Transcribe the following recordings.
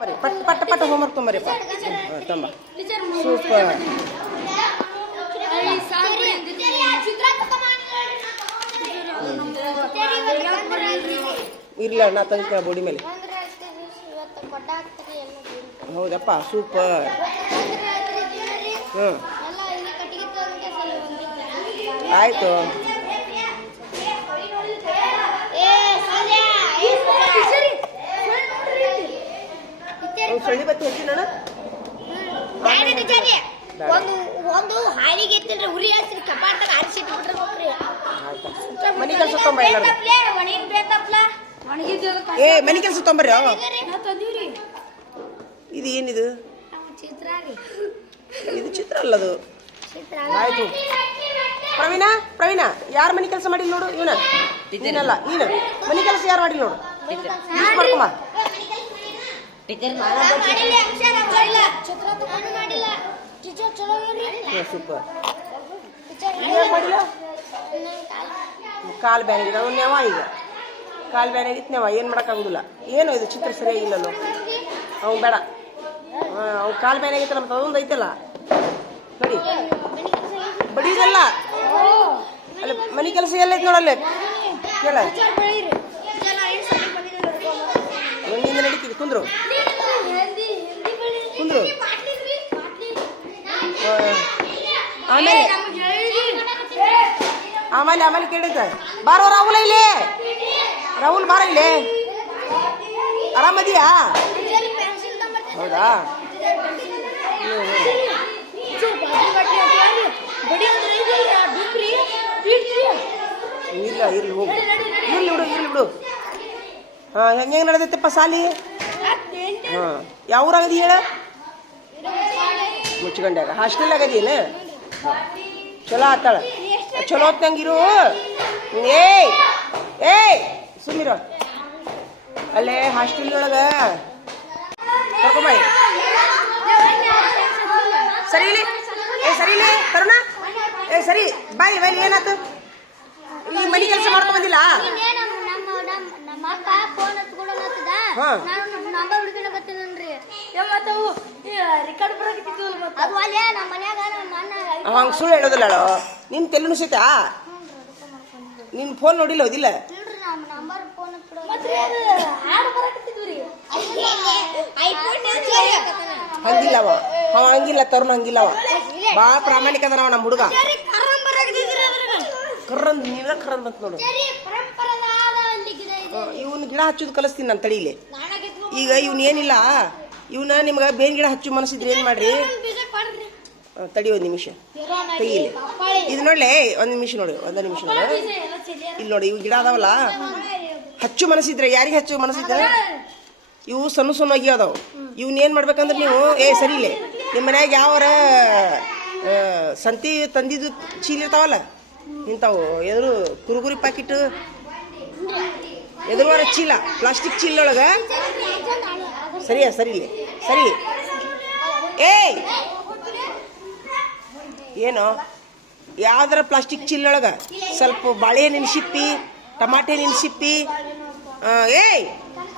ಪಟ್ ಪಟ್ ಪಟ್ ಹೋಮ್ವರ್ಕ್ ತೊಂಬರಿಪ್ಪ ತಂಬ ಸೂಪರ್. ಇರ್ಲ ನಾ ತಂದಿನ ಬೋಡಿ ಮೇಲೆ. ಹೌದಪ್ಪ ಸೂಪರ್. ಹ್ಞೂ ಆಯಿತು. ಸೊಳ್ಳಿ ಬತ್ತಿ ಹಚ್ಚಿ ನಾನು ಒಂದು ಹಾಲಿಗೆ ಎತ್ತಿದ್ರೆ ಉರಿ ಹಚ್ಚಿರಿ ಕಪಾಟದಾಗ ಆರಿಸಿಟ್ಟು ಬಿಟ್ರೆ ಹೋಗ್ರಿ. ಮನೆ ಕೆಲಸ ತೊಂಬ ಎಲ್ಲರೂ. ಏ ಮನೆ ಕೆಲಸ ತೊಂಬರ್ರಿ. ಇದು ಏನಿದು? ಇದು ಚಿತ್ರ ಅಲ್ಲದು. ಆಯ್ತು ಪ್ರವೀಣ ಪ್ರವೀಣ ಯಾರು ಮನೆ ಕೆಲಸ ಮಾಡಿಲ್ಲ ನೋಡು. ಇವನ ನೀನಲ್ಲ ನೀನು ಮನೆ ಕೆಲಸ ಯಾರು ಮಾಡಿಲ್ಲ ನೋಡು. ಯೂಸ್ ಮಾಡ್ಕೊಂಬ. ಸೂಪರ್. ಕಾಲು ಬ್ಯಾನಿಗಿದೆ ಅವನು ನೆವ. ಈಗ ಕಾಲು ಬ್ಯಾನಾಗಿತ್ತು ನೆವ ಏನು ಮಾಡೋಕ್ಕಾಗೋದಿಲ್ಲ. ಏನು ಇದು ಚಿತ್ರ ಸರಿಯಾಗಿಲ್ಲಲ್ಲೋ. ಅವ್ನು ಬೇಡ ಅವ್ನು ಕಾಲು ಬ್ಯಾನಾಗಿತ್ತಲ್ಲ ಮತ್ತು ಅದೊಂದು ಐತಲ್ಲ ನೋಡಿ ಬಡಿದಲ್ಲ ಅಲ್ಲಿ ಮನೆ ಕೆಲಸ ಎಲ್ಲ ಐತೆ ನೋಡಲ್ಲೇ ಕೇಳ ಒಂದಿಂದ ನಡೀತಿದೆ. ಕುಂದ್ರು ಕುಂದ್ರು. ಆಮೇಲೆ ಆಮೇಲೆ ಆಮೇಲೆ ಕೇಳಿದ್ದ ಬಾರೋ ರಾಹುಲ ಇಲ್ಲಿ. ರಾಹುಲ್ ಬಾರ ಇಲ್ಲಿ. ಆರಾಮದಿಯಾ? ಹೌದಾ? ಇಲ್ಲ ಇರ್ಲಿ ಹೋಗು. ಇರ್ಲಿ ಬಿಡು ಇರ್ಲಿ ಬಿಡು. ಹಾಂ ಹೆಂಗೆ ನಡೆದೈತಪ್ಪ ಸಾಲಿ? ಹಾಂ ಯಾವ ಊರಾಗದಿ ಹೇಳ? ಮುಚ್ಕೊಂಡಾಗ ಹಾಸ್ಟೆಲ್ ಆಗದೀನ? ಚಲೋ ಆತಾಳ. ಚಲೋ ಹೊತ್ತಂಗಿರು. ಏಯ್ ಏಯ್ ಸುಮ್ಮಿರೋ. ಅಲ್ಲೇ ಹಾಸ್ಟೆಲ್ ಒಳಗೆ ಕರ್ಕೊಂಬಾಯಿ. ಸರಿ ಇಲ್ಲಿ ಏ ಸರಿ ಇಲ್ಲಿ ತರುಣ. ಏ ಸರಿ ಬಾಯ್ ಬಾಯ್ ಏನಾಯ್ತು? ಈ ಮನೆ ಕೆಲಸ ಮಾಡ್ಕೊಂಡ್ ಬಂದಿಲ್ಲ? ಹಂಗೆ ಸುಳ್ಳು ಹೇಳೋದಿಲ್ಲ. ನಿನ್ ತೆಲ್ಲುನು ಸಹಿತ ನಿನ್ ಫೋನ್ ನೋಡಿಲ್ಲ ಹೋದಿಲ್ಲ? ಹಂಗಿಲ್ಲವ ಅವ ಹಂಗಿಲ್ಲ ತರುಣ ಹಂಗಿಲ್ಲವ. ಭಾಳ ಪ್ರಾಮಾಣಿಕ ಅದನವ ನಮ್ಮ ಹುಡುಗ. ಕರ್ರಂದ್ ನೀನ ಕರ್ರಂದ್ ಬಂತ ನೋಡು. ಇವನ್ ಗಿಡ ಹಚ್ಚೋದು ಕಲಿಸ್ತೀನಿ ನಾನು ತಡೀಲಿ. ಈಗ ಇವ್ನ ಏನಿಲ್ಲ ಇವನ ನಿಮ್ಗೆ ಬೇನ್ ಗಿಡ ಹಚ್ಚು ಮನಸ್ಸಿದ್ರೆ ಏನ್ ಮಾಡ್ರಿ ತಡಿ ಒಂದ್ ನಿಮಿಷ ತೆಗೀಲಿ. ಇದು ನೋಡ್ಲೆ ಒಂದ್ ನಿಮಿಷ ನೋಡಿ ಒಂದೇ ನಿಮಿಷ ನೋಡು. ಇಲ್ಲಿ ನೋಡಿ ಇವು ಗಿಡ ಅದಾವಲ್ಲ ಹಚ್ಚು ಮನಸ್ಸಿದ್ರೆ ಯಾರಿಗೆ ಹಚ್ಚು ಮನಸ್ಸಿದ್ರೆ ಇವು ಸಣ್ಣ ಸಣ್ಣವಾಗಿ ಅದಾವು. ಇವ್ನ ಏನ್ ಮಾಡ್ಬೇಕಂದ್ರೆ ನೀವು ಸರಿ ಇಲ್ಲೇ ನಿಮ್ಮ ಮನ್ಯಾಗ ಯಾವರ ಸಂತಿ ತಂದಿದ್ದು ಚೀಲ ಇರ್ತಾವಲ್ಲ ಇಂಥವು ಎದುರು ಕುರುಗುರಿ ಪ್ಯಾಕೆಟ್ ಎದುರುವಾರ ಚೀಲ ಪ್ಲಾಸ್ಟಿಕ್ ಚೀಲೊಳಗೆ ಸರಿಯಾ ಸರಿ ಇಲ್ಲೇ ಸರಿ. ಏನು ಯಾವ್ದಾರ ಪ್ಲಾಸ್ಟಿಕ್ ಚೀಲೊಳಗೆ ಸ್ವಲ್ಪ ಬಾಳೆಹಣ್ಣಿನ ಸಿಪ್ಪಿ ಟಮಾಟೆ ಹಣ್ಣಿನ ಸಿಪ್ಪಿ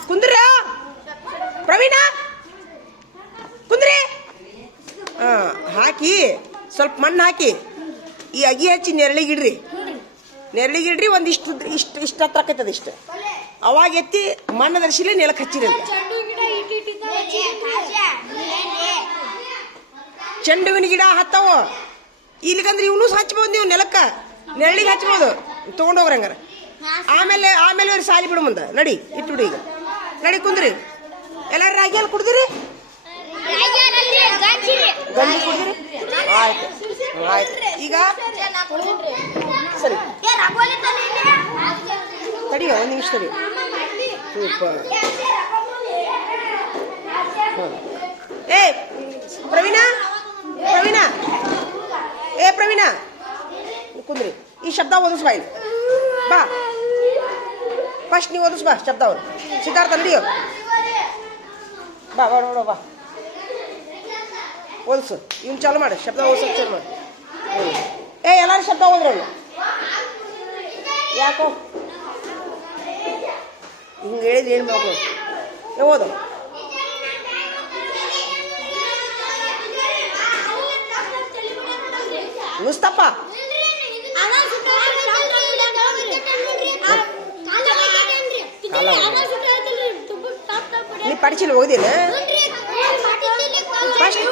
ಕುಂದ್ರ ಪ್ರವೀಣ ಕುಂದ್ರಿ ಹಾಕಿ ಸ್ವಲ್ಪ ಮಣ್ಣು ಹಾಕಿ ಈ ಅಗಿ ಹಚ್ಚಿ ನೆರಳಿಗಿಡ್ರಿ. ನೆರಳಿಗಿಡ್ರಿ ಒಂದಿಷ್ಟು ಇಷ್ಟು ಹತ್ರ ಆಕೈತದ ಇಷ್ಟು. ಅವಾಗ ಎತ್ತಿ ಮಣ್ಣು ದರ್ಶಿಲೆ ನೆಲಕ್ಕೆ ಹಚ್ಚಿರಿ. ಚೆಂಡುವಿನ ಗಿಡ ಹತ್ತವ ಇಲ್ಲಿಗಂದ್ರೆ ಇವನು ಹಚ್ಬೋದು. ನೀವು ನೆಲಕ್ಕೆ ನೆರಳಿಗೆ ಹಚ್ಬೋದು. ತೊಗೊಂಡೋಗ್ರಿ ಹಂಗಾರ. ಆಮೇಲೆ ಅವ್ರು ಸಾಲಿ ಬಿಡು ಮುಂದೆ ನಡಿ ಇಟ್ಬಿಡು. ಈಗ ನಡಿ ಕುಂದ್ರಿ. ಎಲ್ಲಾರು ರಾಗಿ ಹಾಲು ಕುಡ್ದಿರಿ? ಗಂಜಿ ಕುಡ್ದಿರಿ? ಆಯ್ತು ಆಯ್ತು. ಈಗ ಸರಿ ತಡಿ ಒಂದು ನಿಮಿಷ ತಡಿ. ಸೂಪರ್. ಪ್ರವೀಣ ಪ್ರವೀಣ ಪ್ರವೀಣ ಕುಂದ್ರಿ. ಈ ಶಬ್ದ ಓದಿಸ್ ಬಾ ಇಲ್ಲಿ ಬಾ. ಫಸ್ಟ್ ನೀವು ಓದಿಸ್ ಬಾ ಶಬ್ದ. ಅವ್ರು ಸಿದ್ಧಾರ್ಥ ನಡಿಯೋ ಬಾ ಬಾ ನೋಡೋ ಬಾ ಓದಿಸು. ಇವ್ನು ಚಾಲು ಮಾಡಿ ಶಬ್ದ ಓದಿಸೋಕೆ ಚಾಲು ಮಾಡಿ. ಎಲ್ಲರೂ ಶಬ್ದ ಓದ್ರಲ್ಲ ಯಾಕೋ ಹಿಂಗೆ ಹೇಳಿದ್ರೆ ಏನು ಮಾಡ್ಬೋದು. ಓದು ಮುಸ್ತಫ ನೀ ಪಡಿಸಿಲ್ಲ ಹೋಗಿದ್ದೇನೆ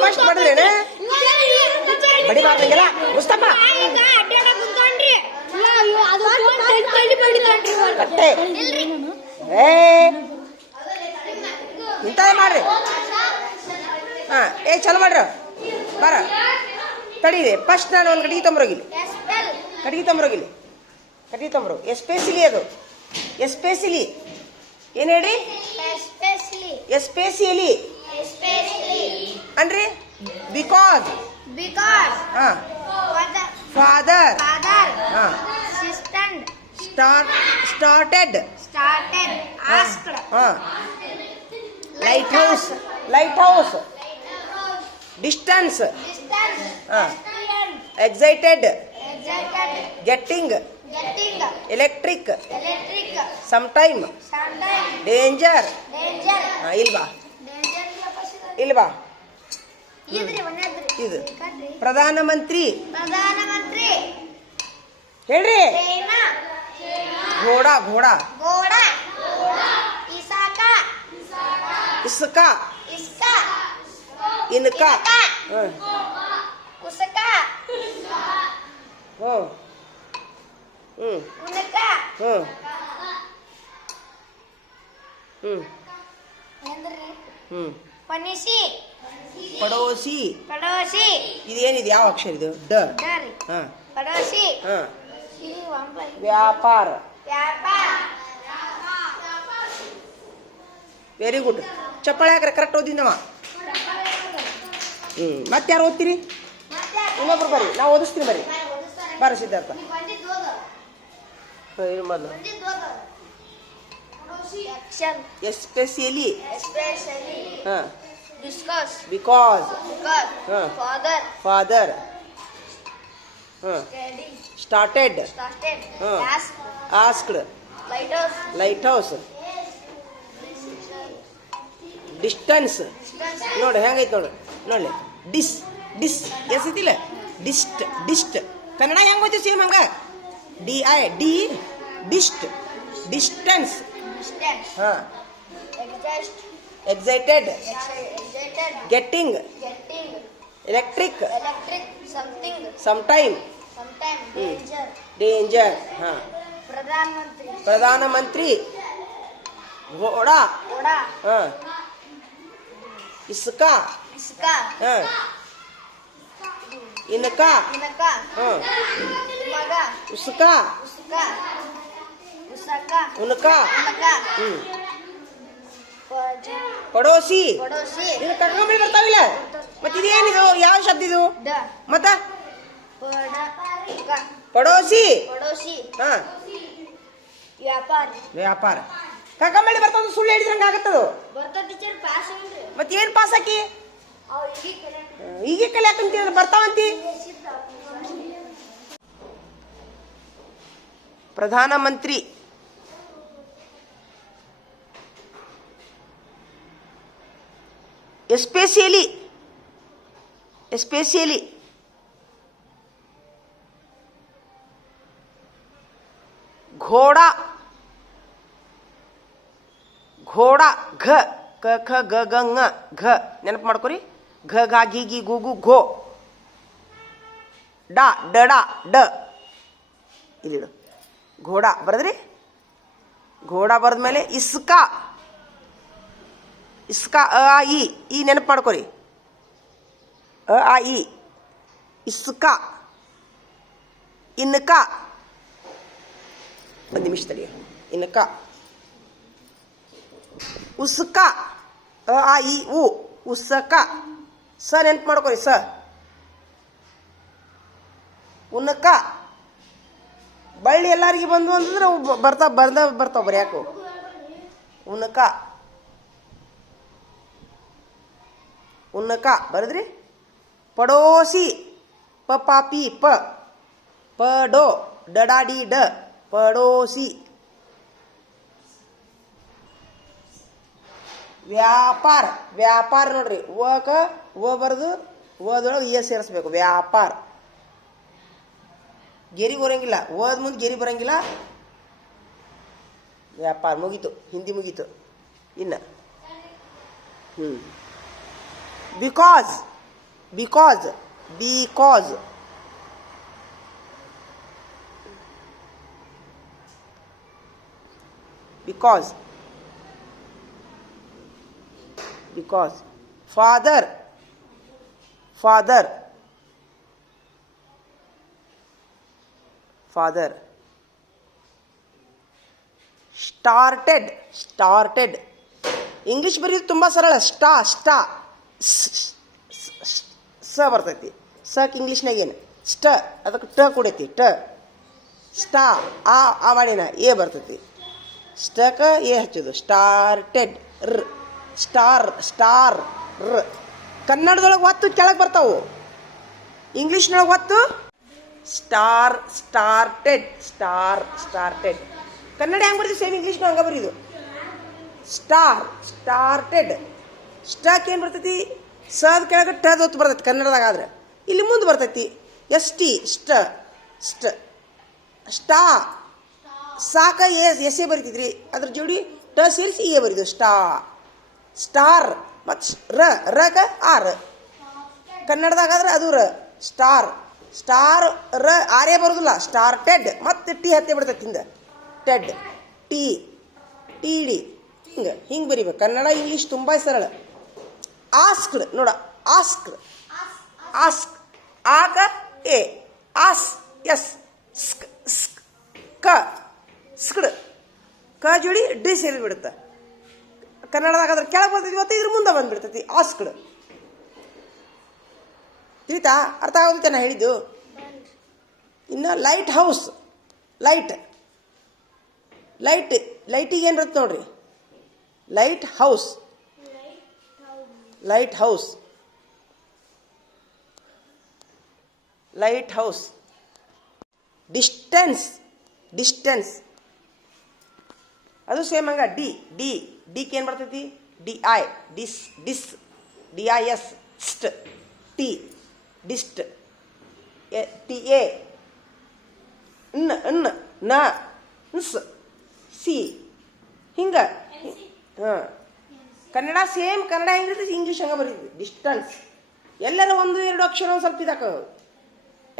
ಫಸ್ಟ್ ಬಡದ್ರೇನೆ ಬಡಿಬಾರ್ದಂಗೆಲ್ಲ ಮುಸ್ತಫ ಕಟ್ಟೆ ಏ ಇಂಥದೇ ಮಾಡ್ರಿ ಹಾಂ ಏ ಚಲೋ ಮಾಡ್ರಿ ಬಾರ ತಡೀರಿ ಫಸ್ಟ್ ನಾನು ಒಂದು ಕಟ್ಟಿಗೆ ತೊಂಬರೋಗಿಲ್ಲ ಕಟ್ಟಿಗೆ ತೊಂಬರು ಎಸ್ಪೆಷಲಿ ಅದು ಎಸ್ಪೆಷಲಿ ಏನು ಹೇಳ್ರಿ ಎಸ್ಪೆಷಲಿ ಅನ್ರಿ ಬಿಕಾಸ್ ಹಾಂ ಫಾದರ್ ಹಾಂ ಸ್ಟಾರ್ಟೆಡ್ ಹಾಂ ಲೈಟ್ ಹೌಸ್ ಡಿಸ್ಟನ್ಸ್ ಹಾಂ excited getting electric sometime danger ಇಲ್ವಾ ಇದು ಪ್ರಧಾನಮಂತ್ರಿ ಹೇಳ್ರಿ ಘೋಡಾ ಇಸ್ಕಾ ಇನ್ಕಾ ಪಡೋಸಿ ಇದೇನಿದೆ ಯಾವ ಅಕ್ಷರ ಇದು ಡ ಹಾಂ ಹಾಂ ವ್ಯಾಪಾರ ವೆರಿ ಗುಡ್ ಚಪ್ಪಾಳೆ ಹಾಕ್ರೆ ಕರೆಕ್ಟ್ ಓದಿದ್ದವ ಮತ್ತೆ ಯಾರು ಓದ್ತೀರಿ ಇನ್ನೊಬ್ರು ಬರ್ರಿ ನಾವು ಓದಿಸ್ತೀನಿ ಬರ್ರಿ ಬರ್ರಿ ಸಿದ್ಧಾರ್ಥ ಏನು ಮೊದಲು ಎಸ್ಪೆಷಲಿ ಹಾಂ ಬಿಕಾಸ್ ಹಾಂ ಫಾದರ್ ಹಾಂ ಸ್ಟಾರ್ಟೆಡ್ ಹಾಂ ಆಸ್ಕ್ಡ್ ಲೈಟ್ ಹೌಸ್ ಡಿಸ್ಟನ್ಸ್ ನೋಡಿ ಹೆಂಗೈತೆ ನೋಡಿ ಡಿಸ್ ಎಸಿತಿಲ್ಲ ಡಿಸ್ಟ್ ಕನ್ನಡ ಹೆಂಗೆ ಹೋಯ್ತು ಸೇಮ್ ಹಂಗ ಡಿ ಡಿಸ್ಟನ್ಸ್ ಹಾಂ excited getting electric sometime danger ಹಾಂ ಪ್ರಧಾನಮಂತ್ರಿ ಘೋಡಾ ಹಾಂ ಇಸ್ಕಾ ಹಾಂ ಇನ್ಕಾ ಹಾಂ ಉಸ್ಕಾ ಉನ್ಕಾ ಪಡೋಸಿ ಇದು ಕರ್ಕೊಂಬಿ ಬರ್ತಾವಿಲ್ಲ ಮತ್ತೆ ಇದೇನಿದು ಯಾವ ಶಬ್ದ ಇದು ಮತ್ತ ಪಡೋಸಿ ಹಾಂ ವ್ಯಾಪಾರ ಕರ್ಕೊಂಬಿ ಬರ್ತಾವ ಸುಳ್ಳು ಹೇಳಿದ್ರಂಗೆ ಆಗತ್ತದು ಮತ್ತೆ ಏನು ಪಾಸ್ ಹಾಕಿ ಈಗ ಕಲೆ ಯಾಕಂತ ಬರ್ತಾವಂತಿ ಪ್ರಧಾನಮಂತ್ರಿ ಎಸ್ಪೆಷಲಿ ಘೋಡಾ ಘ ಕ ಖ ಗ ಗ ಂಗ ಘ ನೆನಪು ಮಾಡ್ಕೊರಿ ಘ ಘ ಗಿ ಗಿ ಗು ಗು ಘೋ ಡ ಡ ಇಲ್ಲಿಡು ಘೋಡಾ ಬರದ್ರಿ ಘೋಡಾ ಬರೆದ್ಮೇಲೆ ಇಸ್ಕಾ ಅ ಆ ಇ ನೆನಪು ಮಾಡ್ಕೊರಿ ಅ ಆ ಇ ಇಸ್ಕಾ ಇನ್ಕಾ ಒಂದು ನಿಮಿಷ ತಡಿಯ ಇನ್ಕಾ ಉಸ್ಕಾ ಅ ಆ ಇ ಉ ಉಸ್ಕ ಸ ನೆನಪು ಮಾಡ್ಕೊರಿ ಸ ಉನ್ಕ ಬಳ್ಳಿ ಎಲ್ಲರಿಗೆ ಬಂದು ಅಂತಂದ್ರೆ ಬರ್ತಾವ ಬರೀ ಯಾಕೋ ಉನ್ನಕ ಬರದ್ರಿ ಪಡೋಸಿ ಪ ಪಾಪಿ ಪ ಡೋ ಡಡಾಡಿ ಡ ಪಡೋಸಿ ವ್ಯಾಪಾರ ನೋಡ್ರಿ ವ ಬರೆದು ವದೊಳಗೆ ಸೇರಿಸ್ಬೇಕು ವ್ಯಾಪಾರ ಗೆರಿ ಬರೋಂಗಿಲ್ಲ, ಓದ್ ಮುಂದೆ ಗೆರಿ ಬರೋಂಗಿಲ್ಲ. ವ್ಯಾಪಾರ ಮುಗೀತು, ಹಿಂದಿ ಮುಗೀತು. ಇನ್ನು because because because because because father father father started started English ಬರೆಯೋದು ತುಂಬ ಸರಳ. ಸ್ಟಾ ಸ್ಟಾ ಸ ಬರ್ತೈತಿ. ಸಕ್ ಇಂಗ್ಲೀಷ್ನಾಗ ಏನು ಸ್ಟ, ಅದಕ್ಕೆ ಟ ಕೊಡೈತಿ. ಟ ಸ್ಟಾ ಆ ಮಾಡಿನ ಎ ಬರ್ತೈತಿ. ಸ್ಟಕ ಎ ಹಚ್ಚೋದು. ಸ್ಟಾರ್ಟೆಡ್ ರ್ ಸ್ಟಾರ್ ಸ್ಟಾರ್ ರ್. ಕನ್ನಡದೊಳಗೆ ಒತ್ತು ಕೆಳಗೆ ಬರ್ತಾವು, ಇಂಗ್ಲೀಷ್ನೊಳಗೆ ಒತ್ತು star started star started. Kannada ಹೆಂಗೆ ಬರ್ತೀವಿ ಸೇಮ್ ಇಂಗ್ಲೀಷ್ನ ಹಂಗೆ ಬರೀದು. Star started. ಸ್ಟಕ್ ಏನು ಬರ್ತೈತಿ? ಸದ ಕೆಳಗೆ ಟದ ಒತ್ತು ಬರ್ತೈತಿ ಕನ್ನಡದಾಗ. ಆದ್ರೆ ಇಲ್ಲಿ ಮುಂದೆ ಬರ್ತೈತಿ ಎಸ್ ಟಿ ಸ್ಟ ಸ್ಟ. ಸ್ಟಾ ಸಾಕ ಎಸ್ ಎ ಬರಿತಿದ್ರಿ, ಅದ್ರ ಜೋಡಿ ಟ ಸೇರಿಸಿ ಎ ಬರೀದು ಸ್ಟಾ. ಸ್ಟಾರ್ ಮತ್ತು ರಕ ಆರ್. ಕನ್ನಡದಾಗಾದ್ರೆ ಅದು ರ ಸ್ಟಾರ್. ಸ್ಟಾರ್ ರ ಆರೇ ಬರೋದಿಲ್ಲ. ಸ್ಟಾರ್ಟೆಡ್ ಮತ್ತು ಟಿ ಹತ್ತೆ ಬಿಡ್ತೈತಿ ಹಿಂದೆ. ಟೆಡ್ ಟಿ ಟಿ ಡಿ ಹಿಂಗೆ ಬರಿಬೇಕು. ಕನ್ನಡ ಇಂಗ್ಲೀಷ್ ತುಂಬ ಸರಳ. ಆಸ್ಕ್ಡ್ ನೋಡ, ಆಸ್ಕ್ಡ್ ಆಸ್ಕ್ ಆಗ ಎ ಆಸ್ ಎಸ್ ಸ್ಕ್ ಸ್ಕ್ ಕ ಸ್ಕ್ಡ್ ಕ ಜೋಡಿ ಡಿ ಸೇರಿ ಬಿಡುತ್ತೆ. ಕನ್ನಡದಾಗ ಅದ್ರ ಕೆಳಗೆ ಬರ್ತೈತಿ ಮತ್ತು ಇದ್ರ ಮುಂದೆ ಬಂದುಬಿಡ್ತೈತಿ ಆಸ್ಕ್ಡ್. ತಿಳಿತಾ? ಅರ್ಥ ಆಗೋದೈತೆ ನಾ ಹೇಳಿದ್ದು. ಇನ್ನು ಲೈಟ್ ಹೌಸ್. ಲೈಟ್ ಲೈಟ್ ಲೈಟಿಗೆ ಏನು ಬರುತ್ತೆ ನೋಡ್ರಿ, light house. Light house light house. Distance distance ಅದು ಸೇಮ್ ಹಂಗ. ಡಿ ಡಿ ಡಿಗೆ ಏನು ಬರ್ತೈತಿ? ಡಿ ಐ ಡಿಸ್ ಡಿಸ್ ಡಿ ಐ ಎಸ್ ಸ್ಟ್. ಟಿ ಡಿಸ್ಟ್. ಟಿ ಎ ನ್ ನ್ ನ ನ್ಸ್ ಸಿ ಹಿಂಗೆ. ಹಾಂ, ಕನ್ನಡ ಸೇಮ್. ಕನ್ನಡ ಹೆಂಗಿರ್ತೈತಿ ಇಂಗ್ಲೀಷ್ ಹಂಗೆ ಬರೀತಿ. ಡಿಸ್ಟನ್ಸ್ ಎಲ್ಲರೂ ಒಂದು ಎರಡು ಅಕ್ಷರ ಒಂದು ಸ್ವಲ್ಪ ಇದಾಕ.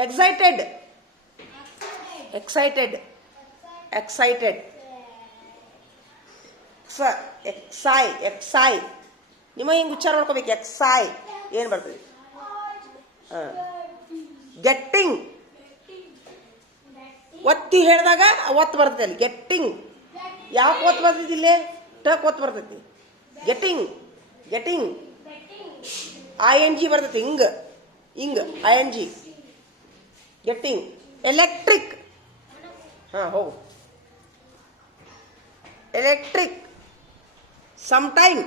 Excited excited excited. ಎಕ್ಸೈ ಎಕ್ಸೈ. ನಿಮ್ಮ ಹಿಂಗೆ ಉಚ್ಚಾರ ಮಾಡ್ಕೋಬೇಕು. ಎಕ್ಸೈ ಏನು ಬರ್ತದೆ? ಹಾಂ. ಗೆಟ್ಟಿಂಗ್ ಒತ್ತಿ ಹೇಳಿದಾಗ ಒತ್ತು ಬರ್ತೈತಿ ಅಲ್ಲಿ. ಗೆಟ್ಟಿಂಗ್ ಯಾಕೆ ಒತ್ತು ಬರ್ತೈತಿ? ಇಲ್ಲೇ ಟಕ್ ಒತ್ತು ಬರ್ತೈತಿ. Getting getting I N G ಬರ್ತೈತಿ. ಹಿಂಗೆ ಹಿಂಗೆ I N G. Getting. Electric. ಹಾಂ ಹೋಗು. ಎಲೆಕ್ಟ್ರಿಕ್. Sometime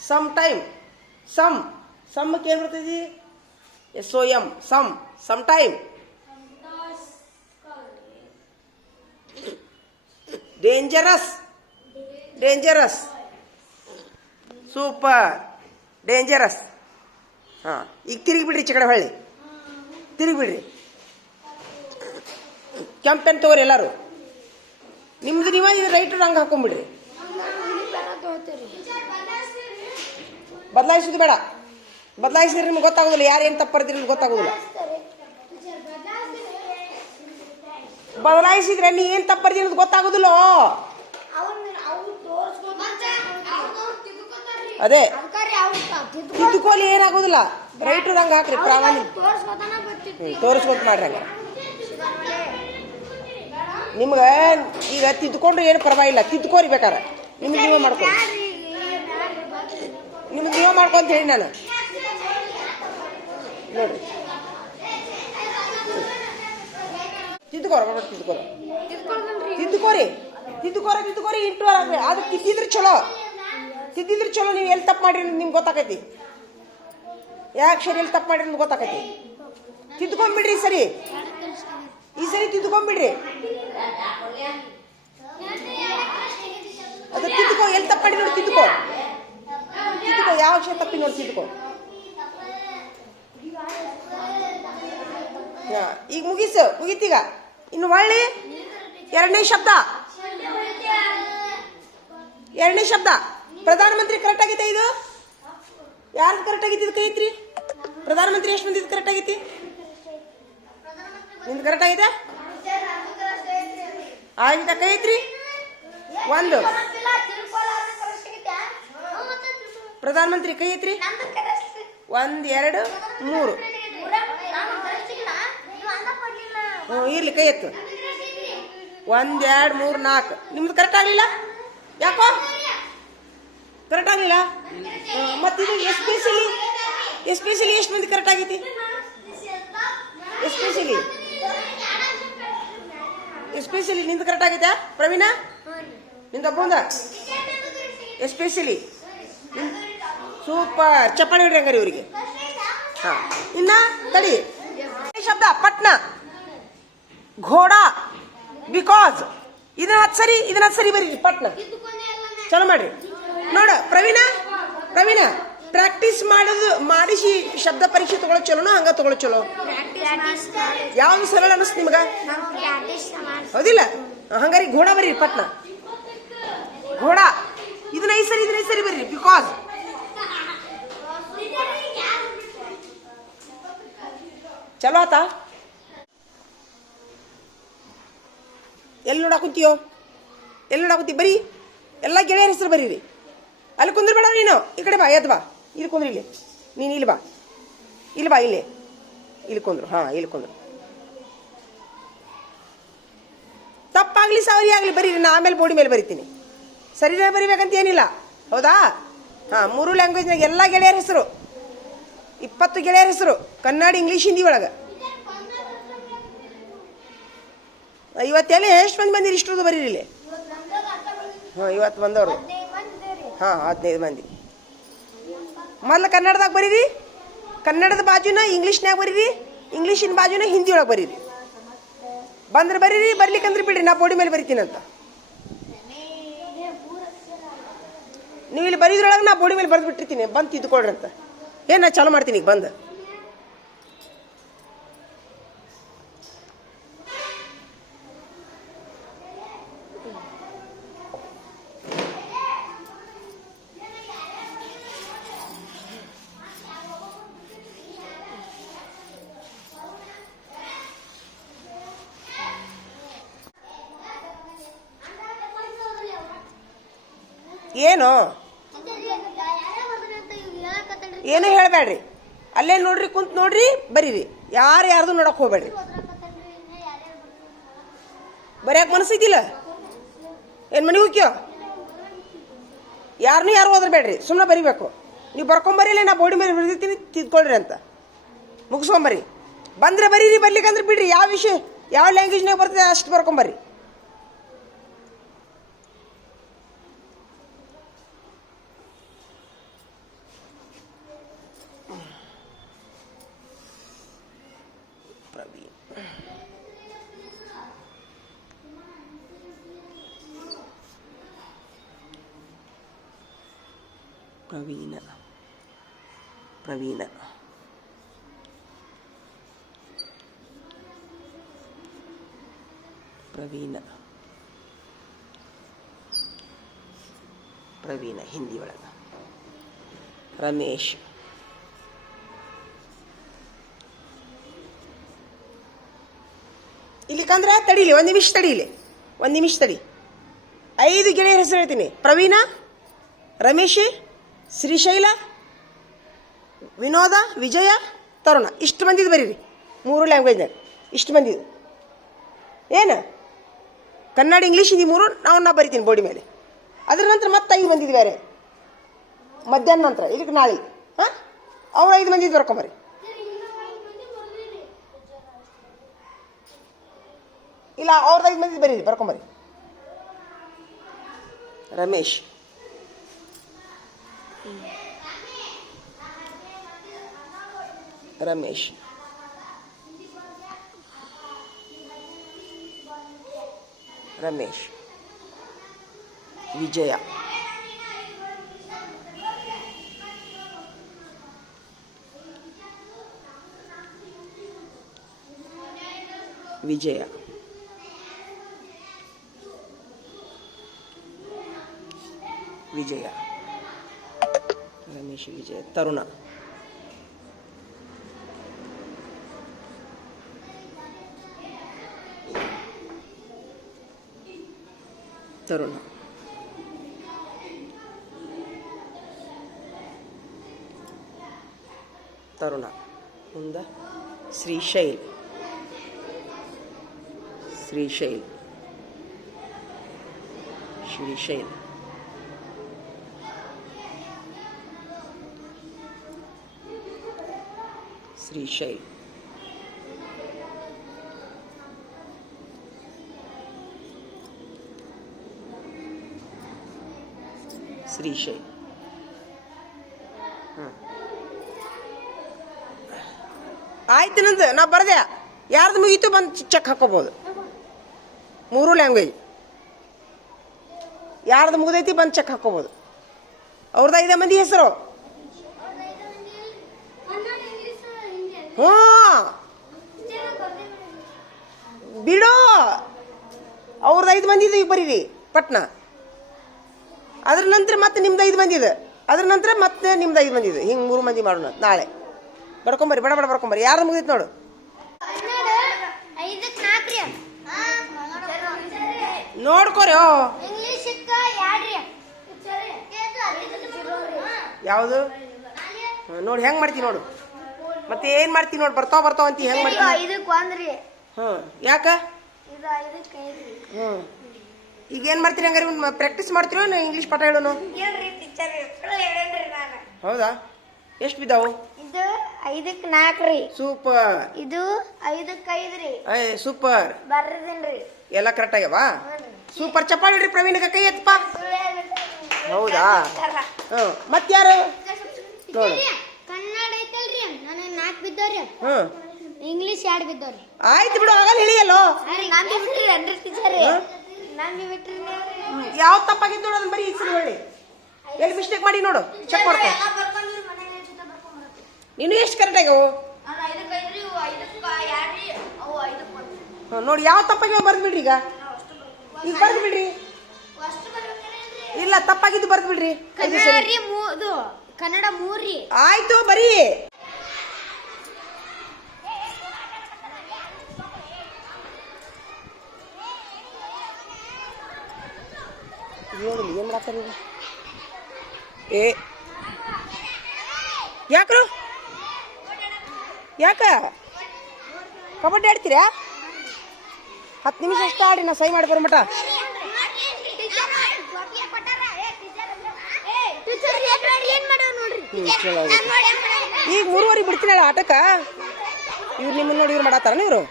sometime. ಸಮ್ ಸಮ್ಮಕ್ಕೆ ಏನು ಬರ್ತೈತಿ? S O M some. Sometime. Dangerous dangerous. Super dangerous. ಹಾಂ, ಈಗ ತಿರುಗಿ ಬಿಡ್ರಿ ಈಚೆ ಕಡೆ. ಹೊಳ್ಳಿ ತಿರುಗಿ ಬಿಡ್ರಿ. ಕೆಂಪು ಪೆನ್ ತಗೋರಿ ಎಲ್ಲರೂ. ನಿಮ್ದು ನೀವ ಇದು ರೈಟ್ ಹಂಗೆ ಹಾಕೊಂಡ್ಬಿಡ್ರಿ. ಬದಲಾಯಿಸೋದು ಬೇಡ. ಬದಲಾಯಿಸಿದ್ರೆ ನಿಮ್ಗೆ ಗೊತ್ತಾಗೋದಿಲ್ಲ ಯಾರು ಏನು ತಪ್ಪು ಬರ್ತೀರಿ ಗೊತ್ತಾಗೋದಿಲ್ಲ. ಬದಲಾಯಿಸಿದ್ರೆ ನೀ ಏನು ತಪ್ಪು ಬರ್ತೀನಿ ಅಂತ ಗೊತ್ತಾಗೋದಿಲ್ಲ. ಅದೇ ತಿದ್ದುಕೋಲಿ ಏನಾಗೋದಿಲ್ಲ. ರೈಟ್ರು ಹಂಗೆ ಹಾಕ್ರಿ. ಪ್ರಾಮಾಣಿಕ ತೋರಿಸ್ಕೊತ ಮಾಡ್ರಿ. ಹಂಗೆ ನಿಮ್ಗೆ ಈಗ ತಿದ್ದುಕೊಂಡ್ರೆ ಏನು ಪರವಾಗಿಲ್ಲ. ತಿದ್ದುಕೋರಿ ಬೇಕಾರೆ ನಿಮ್ಗೆ ನೀವೇ ಮಾಡ್ಕೊ. ನಿಮ್ಗೆ ನೀವೇ ಮಾಡ್ಕೊಂತ ಹೇಳಿ ನಾನು ನೋಡ್ರಿ. ತಿದ್ದುಕೋರ ತಿದ್ದುಕೋರ ತಿದ್ದುಕೋರಿ ತಿದ್ದುಕೋರ ತಿದ್ದುಕೋರಿ. ಇಂಟು ಅದು ತಿದ್ದಿದ್ರೆ ಚಲೋ. ತಿದ್ದಿದ್ರೆ ಚಲೋ. ನೀವು ಎಲ್ಲಿ ತಪ್ಪು ಮಾಡಿರಿ ನಿಮ್ಗೆ ಗೊತ್ತಾಕೈತಿ. ಯಾಕೆ ಸರಿ ಎಲ್ಲಿ ತಪ್ಪು ಮಾಡಿರಿ ಅಂತ ಗೊತ್ತಾಕೈತಿ. ತಿದ್ದುಕೊಂಡ್ಬಿಡ್ರಿ ಸರಿ. ಈ ಸರಿ ತಿದ್ದುಕೊಂಡ್ಬಿಡ್ರಿ. ಅದು ತಿದ್ದುಕೋ. ಎಲ್ಲಿ ತಪ್ಪು ಮಾಡಿ ನೋಡಿ ತಿದ್ದುಕೋ. ತಿದ್ದುಕೋ. ಯಾವ ಅಕ್ಷರ ತಪ್ಪಿ ನೋಡಿ ತಿದ್ದುಕೋ. ಈಗ ಮುಗೀತೀಗ. ಇನ್ನು ಒಳ್ಳೆ ಎರಡನೇ ಶಬ್ದ ಪ್ರಧಾನಮಂತ್ರಿ ಕರೆಕ್ಟ್ ಆಗೈತೆ. ಇದು ಯಾರು ಕರೆಕ್ಟ್ ಆಗೈತಿ? ಇದು ಕೈ ಐತ್ರಿ. ಪ್ರಧಾನಮಂತ್ರಿ ಎಷ್ಟು ಮಂದಿ ಕರೆಕ್ಟ್ ಆಗೈತಿ? ನಿಂದು ಕರೆಕ್ಟ್ ಆಗೈತೆ? ಆಯ್ತ ಕೈ ಐತ್ರಿ. ಒಂದು ಪ್ರಧಾನಮಂತ್ರಿ ಕೈ ಐತ್ರಿ. 1 2 3 ಇರ್ಲಿ ಕೈ ಎತ್ತು. 1 2 3 4 ನಿಮ್ದು ಕರೆಕ್ಟ್ ಆಗ್ಲಿಲ್ಲ. ಯಾಕೋ ಕರೆಕ್ಟ್ ಆಗ್ಲಿಲ್ಲ? ಮತ್ತಿದು ಎಸ್ಪೆಷಲಿ ಎಷ್ಟು ಮಂದಿ ಕರೆಕ್ಟ್ ಆಗೈತಿ? ಎಸ್ಪೆಷಲಿ ನಿಂದು ಕರೆಕ್ಟ್ ಆಗೈತೆ ಪ್ರವೀಣ? ನಿಂದು ಒಬ್ಬಂದ ಎಸ್ಪೆಷಲಿ ಸೂಪರ್. ಚಪ್ಪಾಳೆ ಹಿಡ್ರಿ ಹಂಗಾರಿ ಇವರಿಗೆ. ಹಾಂ, ಇನ್ನ ತಡಿ. ಶಬ್ದ ಪಟ್ನ, ಘೋಡಾ, ಬಿಕಾಸ್. ಇದನ್ನ 10 ಸರಿ ಬರೀರಿ. ಪಟ್ನ ಚಲೋ ಮಾಡ್ರಿ. ನೋಡ ಪ್ರವೀಣ ಪ್ರಾಕ್ಟೀಸ್ ಮಾಡಿಸಿ ಶಬ್ದ ಪರೀಕ್ಷೆ ತಗೊಳ್ಳೋ ಚಲೋನೋ ಹಂಗ ತಗೊಳ್ಳೋ ಚಲೋ? ಯಾವ್ದು ಸರಳ ಅನಿಸ್ತು ನಿಮ್ಗ? ಹೌದಿಲ್ಲ? ಹಂಗಾರಿ ಘೋಡಾ ಬರೀರಿ. ಪಟ್ನ ಘೋಡಾ. ಇದನ್ನ 5 ಸರಿ ಬರೀರಿ. ಬಿಕಾಸ್. ಚಲೋ ಆತಾ? ಎಲ್ಲಿ ನೋಡಾಕುಂತೀಯೋ? ಬರೀ ಎಲ್ಲ ಗೆಳೆಯರ ಹೆಸರು ಬರೀರಿ. ಅಲ್ಲಿ ಕುಂದ್ರಬೇಡ ನೀನು. ಈ ಕಡೆ ಬಾ, ಎದ್ದು ಬಾ. ಇಲ್ಲಿ ಕುಂದ್ರಿ. ಇಲ್ಲಿ ನೀನು ಇಲ್ಲಿ ಬಾ. ಇಲ್ಲಿ ಕುಂದ್ರು. ಹಾಂ, ಇಲ್ಲಿ ಕುಂದ್ರು. ತಪ್ಪಾಗ್ಲಿ ಸವರಿ ಆಗಲಿ ಬರೀರಿ. ನಾ ಆಮೇಲೆ ಬೋರ್ಡಿ ಮೇಲೆ ಬರಿತೀನಿ. ಸರಿನೇ ಬರಿಬೇಕಂತ ಏನಿಲ್ಲ. ಹೌದಾ? ಹಾಂ, 3 ಲ್ಯಾಂಗ್ವೇಜ್ನಾಗ ಎಲ್ಲ ಗೆಳೆಯರ ಹೆಸರು. 20 ಗೆಳೆಯರ ಹೆಸರು. ಕನ್ನಡ, ಇಂಗ್ಲೀಷ್, ಹಿಂದಿ ಒಳಗೆ. ಇವತ್ತೆಲ್ಲ ಎಷ್ಟು ಮಂದಿ ಬಂದಿರಿ? ಇಷ್ಟರದ್ದು ಬರೀರಿ ಇಲ್ಲಿ. ಹಾಂ, ಇವತ್ತು ಬಂದವರು. ಹಾಂ, 15 ಮಂದಿ. ಮೊದಲು ಕನ್ನಡದಾಗ ಬರೀರಿ. ಕನ್ನಡದ ಬಾಜುನ ಇಂಗ್ಲೀಷ್ನ್ಯಾಗ ಬರೀರಿ. ಇಂಗ್ಲೀಷಿನ ಬಾಜುನ ಹಿಂದಿ ಒಳಗೆ ಬರೀರಿ. ಬಂದ್ರೆ ಬರೀರಿ, ಬರ್ಲಿಕ್ಕಂದ್ರೆ ಬಿಡ್ರಿ. ನಾ ಬೋರ್ಡಿ ಮೇಲೆ ಬರಿತೀನಂತ. ನೀವು ಇಲ್ಲಿ ಬರೀದ್ರೊಳಗೆ ನಾ ಬೋರ್ಡಿ ಮೇಲೆ ಬರೆದು ಬಿಟ್ಟಿರ್ತೀನಿ. ಬಂದು ತಿದ್ದುಕೊಳ್ರಿ ಅಂತ. ನಾ ಚಾಲು ಮಾಡ್ತೀನಿ ಈಗ ಬಂದು. ಏನೂ ಹೇಳಬೇಡ್ರಿ. ಅಲ್ಲೇ ನೋಡ್ರಿ, ಕುಂತ್ ನೋಡ್ರಿ, ಬರೀರಿ. ಯಾರ್ದು ನೋಡಕ್ ಹೋಗ್ಬೇಡ್ರಿ. ಬರ್ಯಾಕ ಮನಸ್ಸಿದ್ದಿಲ್ಲ? ಏನು ಮನೆಗೆ ಹೋಗ್ಯೋ? ಯಾರು ಓದ್ರಬೇಡ್ರಿ. ಸುಮ್ಮನೆ ಬರಿಬೇಕು. ನೀವು ಬರ್ಕೊಂಬರಿಲ್ಲ, ನಾ ಬೋರ್ಡಿ ಮೇಲೆ ಬರೆದಿರ್ತೀನಿ, ತಿದ್ಕೊಳ್ರಿ ಅಂತ. ಮುಗಿಸ್ಕೊಂಬರಿ. ಬಂದ್ರೆ ಬರೀರಿ, ಬರ್ಲಿಕ್ಕಂದ್ರೆ ಬಿಡ್ರಿ. ಯಾವ ವಿಷಯ, ಯಾವ ಲ್ಯಾಂಗ್ವೇಜ್ನಾಗ ಬರ್ತದೆ ಅಷ್ಟು ಬರ್ಕೊಂಬರ್ರಿ. ಪ್ರವೀಣ ಹಿಂದಿ ಒಳಗೆ. ರಮೇಶ್. ಇಲ್ಲಿ ಕಂದ್ರೆ ತಡೀಲಿ, 1 ನಿಮಿಷ ತಡೀಲಿ. 5 ಗೆಳೆಯರ ಹೆಸರು ಹೇಳ್ತೀನಿ. ಪ್ರವೀಣ, ರಮೇಶ್, ಶ್ರೀಶೈಲ, ವಿನೋದ, ವಿಜಯ, ತರುಣ. ಇಷ್ಟು ಮಂದಿದು ಬರೀರಿ. 3 ಲ್ಯಾಂಗ್ವೇಜ್ನಾಗ ಇಷ್ಟು ಮಂದಿದು. ಏನು ಕನ್ನಡ, ಇಂಗ್ಲೀಷ್, ಹಿಂದಿ 3 ನಾ ಬರಿತೀನಿ ಬೋರ್ಡಿ ಮೇಲೆ. ಅದ್ರ ನಂತರ ಮತ್ತೆ 5 ಮಂದಿದು ಬೇರೆ. ಮಧ್ಯಾಹ್ನ ನಂತರ ಇದಕ್ಕೆ ನಾಳೆ. ಹಾಂ, ಅವ್ರು 5 ಮಂದಿದು ಬರ್ಕೊಂಬರಿ. ಇಲ್ಲ, ಅವ್ರದ್ದು 5 ಮಂದಿದು ಬರೀರಿ, ಬರ್ಕೊಂಬರಿ. ರಮೇಶ್, ವಿಜಯ, ವಿಜಯ. ವಿಜಯ. ರಮೇಶ್ ವಿಜಯ. ತರುಣ. ತರುಣ. ತರುಣ. ಮುಂದೆ ಶ್ರೀಶೈಲ್. ಶ್ರೀಶೈಲ್. ಶ್ರೀಶೈಲ್. ಶ್ರೀಶೈಲ್. ಶ್ರೀಶೈಲ್. ಆಯ್ತು, ನಂದು ನಾ ಬರ್ದೆ. ಯಾರ್ದು ಮುಗೀತು ಬಂದು ಚೆಕ್ ಹಾಕೋಬೋದು. 3 ಲ್ಯಾಂಗ್ವೇಜ್ ಯಾರ್ದು ಮುಗ್ದೈತಿ ಬಂದು ಚೆಕ್ ಹಾಕೋಬೋದು. ಅವ್ರದ್ದು 5 ಮಂದಿ ಹೆಸರು. ಹ್ಞೂ ಬಿಡು, ಅವ್ರದ್ದು 5 ಮಂದಿದು ಈಗ ಬರೀರಿ ಪಟ್ನ. ಅದ್ರ ನಂತರ ಮತ್ತೆ ನಿಮ್ದು 5 ಮಂದಿದು, ಅದ್ರ ನಂತರ ಮತ್ತೆ ನಿಮ್ದು 5 ಮಂದಿದು, ಹಿಂಗೆ 3 ಮಂದಿ ಮಾಡೋಣ. ನಾಳೆ ಬರ್ಕೊಂಬರಿ, ಬಡ ಬಡ ಬರ್ಕೊಂಬರಿ. ಯಾರು ಮುಗಿದೈತೆ ನೋಡು. ನೋಡ್ಕೋರಿ. ಯಾವುದು ನೋಡಿ ಹೆಂಗೆ ಮಾಡ್ತೀನಿ ನೋಡು. ಮತ್ತೆ ಏನು ಮಾಡ್ತೀನಿ ನೋಡು. ಬರ್ತಾವ ಅಂತ ಹೆಂಗೆ ಮಾಡ್ತೀನಿ. ಹ್ಞೂ ಯಾಕ? ಹ್ಞೂ ಈಗ ಏನು ಮಾಡ್ತೀರಿ ಹಂಗಾರೆ? ಪ್ರಾಕ್ಟೀಸ್ ಮಾಡ್ತೀರೋ ಇಂಗ್ಲೀಷ್ ಪಾಠ ಹೇಳೋನು? ಹೌದಾ? ಎಷ್ಟು ಬಿದ್ದಾವು? ಇದು 5ಕ್ಕೆ 4 ರೀ. ಸೂಪರ್. ಇದು 5ಕ್ಕೆ 5 ರೀ. ಸೂಪರ್. ಬರ್ರದಿನ್ರಿ ಎಲ್ಲ ಕರೆಕ್ಟ್ ಆಗ್ಯಾವ. ಸೂಪರ್. ಚಪ್ಪಾಳಿ ಹೊಡ್ರಿ ಪ್ರವೀಣಗ. ಕೈ ಎತ್ತಪ್ಪ. ಹೌದಾ? ಹ್ಞೂ ಮತ್ತಾರು ನೋಡು. ಕನ್ನಡ ಐತಲ್ರಿ ನನಗೆ 4 ಬಿದ್ದವ್ರಿ. ಹ್ಞೂ ಇಂಗ್ಲೀಷ್ 2 ಬಿದ್ದವ್ರಿ. ಆಯ್ತು ಬಿಡು, ಆಗಲ್ಲ ಹೇಳಿಯಲ್ಲೋ. ಯಾವ ತಪ್ಪಾಗಿದ್ದು ನೋಡು, ಅದನ್ನ ಬರೀ ಈ ಸರಿ ಹೇಳಿ. ಎಲ್ಲಿ ಮಿಸ್ಟೇಕ್ ಮಾಡಿ ನೋಡು, ಚೆಕ್ ಮಾಡ್ಕೊ. ನೀನು ಎಷ್ಟು ಕರೆಕ್ಟ್ ಆಗ್ಯಾವು ನೋಡಿ. ಯಾವ ತಪ್ಪಾಗ್ಯಾವ ಬರ್ದು ಬಿಡ್ರಿ. ಈಗ ಬರ್ದು ಬಿಡ್ರಿ. ಇಲ್ಲ, ತಪ್ಪಾಗಿದ್ದು ಬರ್ದು ಬಿಡ್ರಿ. ಕನ್ನಡ 3 ರೀ. ಆಯ್ತು ಬರೀ. ಏನ್ ಮಾಡಾಕ್ತಾರ ಏ? ಯಾಕ್ರು? ಯಾಕ ಕಬಡ್ಡಿ ಆಡ್ತೀರಾ? 10 ನಿಮಿಷ ಅಷ್ಟು ಆಡಿ, ನಾ ಸೈ ಮಾಡಿ ಬರೋ ಮಟ. ಈಗ 3:30 ಬಿಡ್ತೀನಲ್ಲ ಆಟಕ್ಕ. ಇವ್ರು ನಿಮ್ಮನ್ನ ನೋಡಿ ಇವ್ರು ಮಾಡತ್ತಾರ. ಇವ್ರು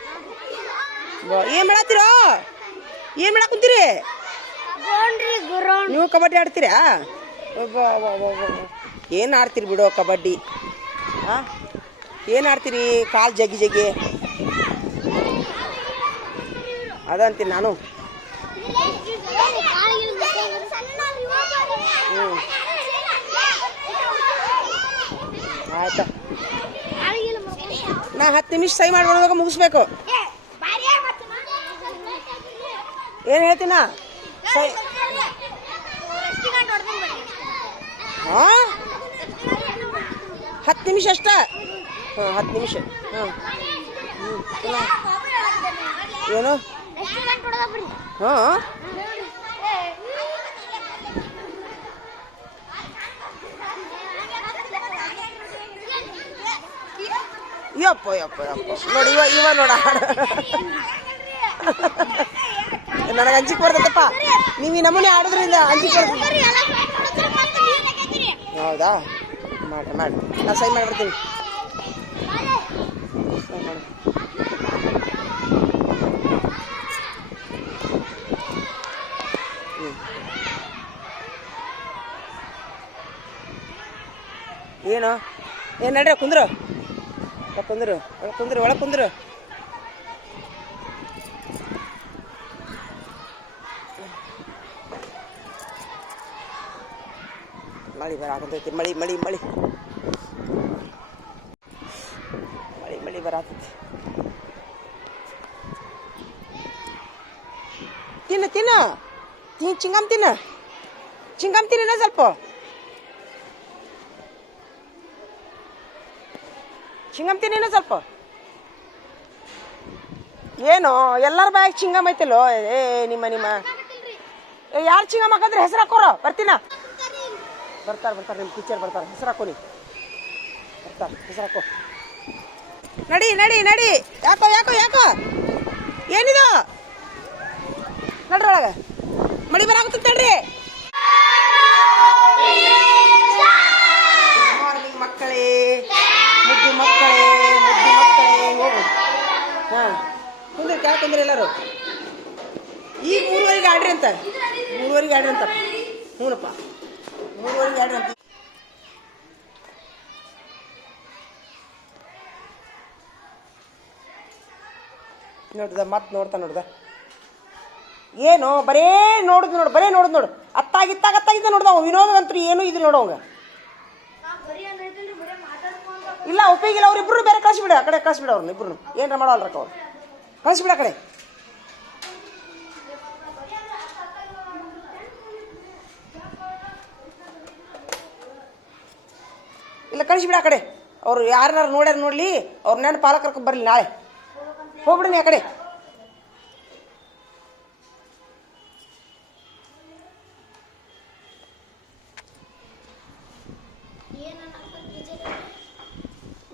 ಏನ್ ಮಾಡತ್ತೀರೋ? ಏನ್ ಮಾಡಕ್ ಕುಂತೀರಿ ನೀವು? ಕಬಡ್ಡಿ ಆಡ್ತೀರಾ? ಏನು ಆಡ್ತೀರಿ ಬಿಡೋ ಕಬಡ್ಡಿ. ಹಾಂ ಏನು ಆಡ್ತೀರಿ? ಕಾಲು ಜಗ್ಗಿ ಜಗ್ಗಿ ಅದಂತೀನಿ ನಾನು. ಆಯ್ತಾ, ನಾ 10 ನಿಮಿಷ ಸೈ ಮಾಡ್ಬಾರ್ದಾಗ ಮುಗಿಸ್ಬೇಕು. ಏನು ಹೇಳ್ತೀನ? ಸೈ. ಹಾಂ 10 ನಿಮಿಷ ಅಷ್ಟ. ಹಾಂ 10 ನಿಮಿಷ. ಹಾಂ ಏನು? ಹಾಂ ಯಪ್ಪ ಯಪ್ಪ ಯಪ್ಪ ನೋಡಿ. ಇವ ನೋಡ ನನಗೆ ಅಂಜಿಕೆ ಬರ್ತೈತಪ್ಪ. ನೀವು ಈ ನಮೂನೆ ಆಡೋದ್ರಿಂದ ಅಂಜಿಕೆ ಬರ್ತದೆ. ಹೌದಾ? ಮಾಡಿ ಮಾಡಿ, ನಾ ಸೈ ಮಾಡಿಬಿಡ್ತೀನಿ. ಏನು ಏನು ನಡ್ರಿ, ಕುಂದ್ರು ಕುಂದ್ರು ಕುಂದ್ರು ಒಳಗೆ ಕುಂದ್ರು. ಮಳೆ ಬರಾಕತೈತಿ. ಮಳಿ ಮಳಿ ಮಳಿ ಮಳಿ ಮಳಿ ಬರಾಕತೈತಿ. ತಿನ್ನು ಚಿಂಗಮ್ ತಿನ್ನು ಇನ್ನೂ ಸ್ವಲ್ಪ ಚಿಂಗಮ್ ತಿನ್ನು ಇನ್ನೂ ಸ್ವಲ್ಪ. ಏನು ಎಲ್ಲರ ಬಾಯಾಗ ಚಿಂಗಮ್ ಐತಿಲ್ಲೋ ಏ ನಿಮ್ಮ ಯಾರು ಚಿಂಗಮ್ ಹಾಕಂದ್ರೆ ಹೆಸರು ಹಾಕೋರು ಬರ್ತೀನ ಬರ್ತಾರೆ ನಿಮ್ಮ ಟೀಚರ್ ಬರ್ತಾರೆ ಹೆಸರು ಹಾಕೋ ನೀ ಬರ್ತಾರೆ ಹೆಸರು ಹಾಕೋ ನಡಿ ಯಾಕೋ ಏನಿದು ನಡ್ರೊಳಗೆ ಮಳಿ ಬರಾಗುತ್ತ ನಡ್ರಿ. ಮಾರ್ನಿಂಗ್ ಮಕ್ಕಳೇ ಮುದ್ದು ಮಕ್ಕಳೇ ಹೋಗು. ಹಾಂ ಕುಂದ್ರಿ ಕ್ಯಾ ಕುಂದ್ರಿ ಎಲ್ಲರೂ. ಈಗ 3:15 ಆಡ್ರಿ ಅಂತ 3:15 ಆಡ್ರಿ ಅಂತ. ಹ್ಞೂನಪ್ಪ 3:15 ಆಡ್ರಿ ಅಂತ. ನೋಡ್ದ ಮತ್ತೆ ನೋಡ್ತಾ ನೋಡ್ದ ಏನು ಬರೇ ನೋಡು ಅತ್ತಾಗಿದ್ದ ನೋಡ್ದ ಅವ ವಿನೋದವಂತೂ ಏನು ಇದು ನೋಡೋಂಗ ಇಲ್ಲ ಉಪಯೋಗಿಲ್ಲ ಅವ್ರಿಬ್ರು ಬೇರೆ ಕಳಿಸ್ಬಿಡ ಆ ಕಡೆ ಕಳಿಸ್ಬಿಡ ಅವ್ರನ್ನ ಇಬ್ರು ಏನಾರ ಮಾಡೋಲ್ರಕ್ಕ ಅವ್ರು ಕಳಿಸ್ಬಿಡ ಆ ಕಡೆ. ಇಲ್ಲ ಕಳಿಸ್ಬಿಡ ಆ ಕಡೆ ಅವ್ರು ಯಾರನ್ನಾರು ನೋಡ್ಯಾರ ನೋಡ್ಲಿ ಅವ್ರ ನನ್ನ ಪಾಲಕರ್ಕ ಬರಲಿ ನಾಳೆ ಹೋಗ್ಬಿಡ್ನಿ ಆ ಕಡೆ.